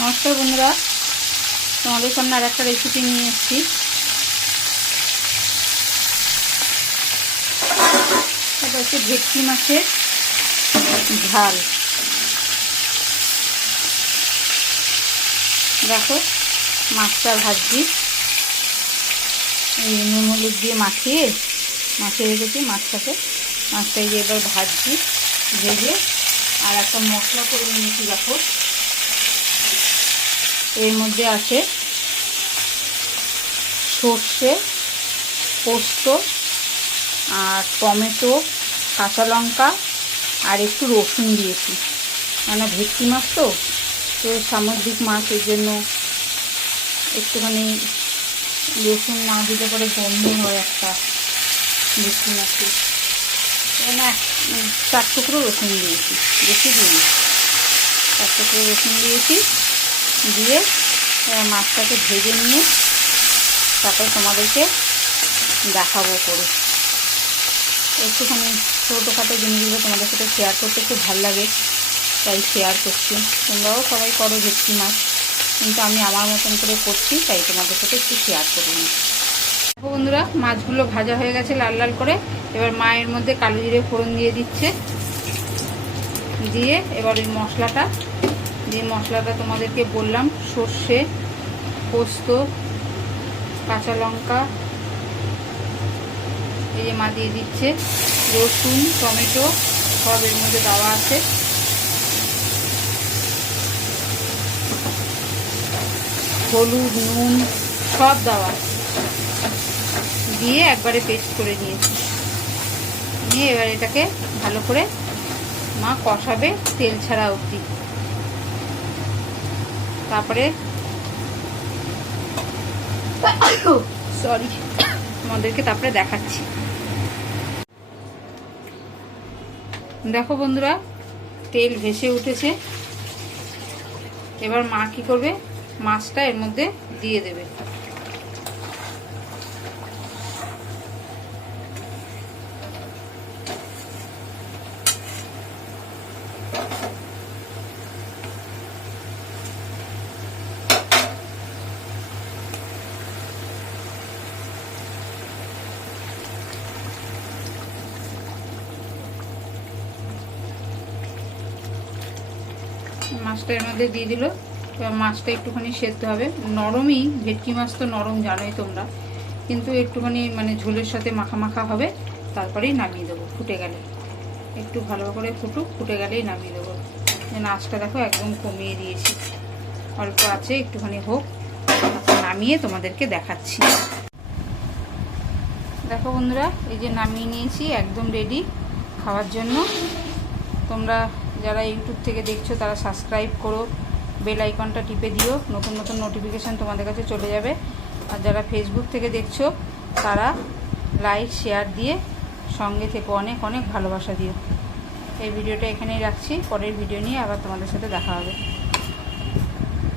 নমস্কার বন্ধুরা, তোমাদের সামনে আর একটা রেসিপি নিয়ে এসেছি। এটা হচ্ছে ভেটকি মাছের ঝাল। দেখো মাছটা ভাজছি, এই নুন হলুদ দিয়ে মাখিয়ে রেখেছি মাছটাকে। মাছটাই যে এবার ভাজছি, ভেজে আর একটা মশলা করে নিয়েছি। দেখো এর মধ্যে আছে সর্ষে, পোস্ত আর টমেটো, কাঁচা লঙ্কা আর একটু রসুন দিয়েছি। মানে ভেটকি মাছ তো সামুদ্রিক মাছ, এর জন্য একটুখানি রসুন না দিলে পরে গন্ধ হয় একটা ভেটকি মাছের। না 4 টুকরো রসুন দিয়েছি, বেশি দিইনি। 4 টুকরো রসুন দিয়েছি, দিয়ে মাছটাকে ভেজে নিয়ে তারপর তোমাদেরকে দেখাবো করে। একটুখানি ছোটোখাটো জিনিসগুলো তোমাদের সাথে শেয়ার করতে খুব ভালো লাগে, তাই শেয়ার করছি। তোমরাও সবাই করো ভেটকি মাছ, কিন্তু আমি আমার মতন করে করছি, তাই তোমাদের সাথে একটু শেয়ার করলাম। দেখো বন্ধুরা, মাছগুলো ভাজা হয়ে গেছে লাল লাল করে। এবার মায়ের মধ্যে কালো জিরে ফোড়ন দিয়ে দিচ্ছে, দিয়ে এবার ওই মশলাটা তোমাদেরকে বললাম, সর্ষে, পোস্ত, কাঁচা লঙ্কা, এই যে মা দিয়ে দিচ্ছে রসুন, টমেটো সব এর মধ্যে দেওয়া আছে। হলুদ, নুন সব দেওয়া দিয়ে একবারে পেস্ট করে নিয়েছি। নিয়ে এবার এটাকে ভালো করে মা কষাবে তেল ছাড়া অবধি। তারপরে তোমাদেরকে তারপরে দেখাচ্ছি। দেখো বন্ধুরা, তেল ভেসে উঠেছে। এবার মা কি করবে, মাছটা এর মধ্যে দিয়ে দেবে। মাছটা এর মধ্যে দিয়ে দিল। এবার মাছটা একটুখানি সেদ্ধ হবে। নরমই, ভেটকি মাছ তো নরম জানোই তোমরা, কিন্তু একটুখানি মানে ঝোলের সাথে মাখা মাখা হবে। তারপরেই নামিয়ে দেবো, ফুটে গেলে। একটু ভালো করে ফুটে গেলেই নামিয়ে দেবো। আঁচটা দেখো একদম কমিয়ে দিয়েছি, অল্প আছে, একটুখানি হোক, নামিয়ে তোমাদেরকে দেখাচ্ছি। দেখো বন্ধুরা, এই যে নামিয়ে নিয়েছি, একদম রেডি খাওয়ার জন্য। তোমরা যারা ইউটিউব থেকে দেখছো তারা সাবস্ক্রাইব করো, বেল আইকনটা টিপে দিও, নতুন নতুন নোটিফিকেশান তোমাদের কাছে চলে যাবে। আর যারা ফেসবুক থেকে দেখছো তারা লাইক শেয়ার দিয়ে সঙ্গে থেকে অনেক অনেক ভালোবাসা দিও। এই ভিডিওটা এখানেই রাখছি, পরের ভিডিও নিয়ে আবার তোমাদের সাথে দেখা হবে।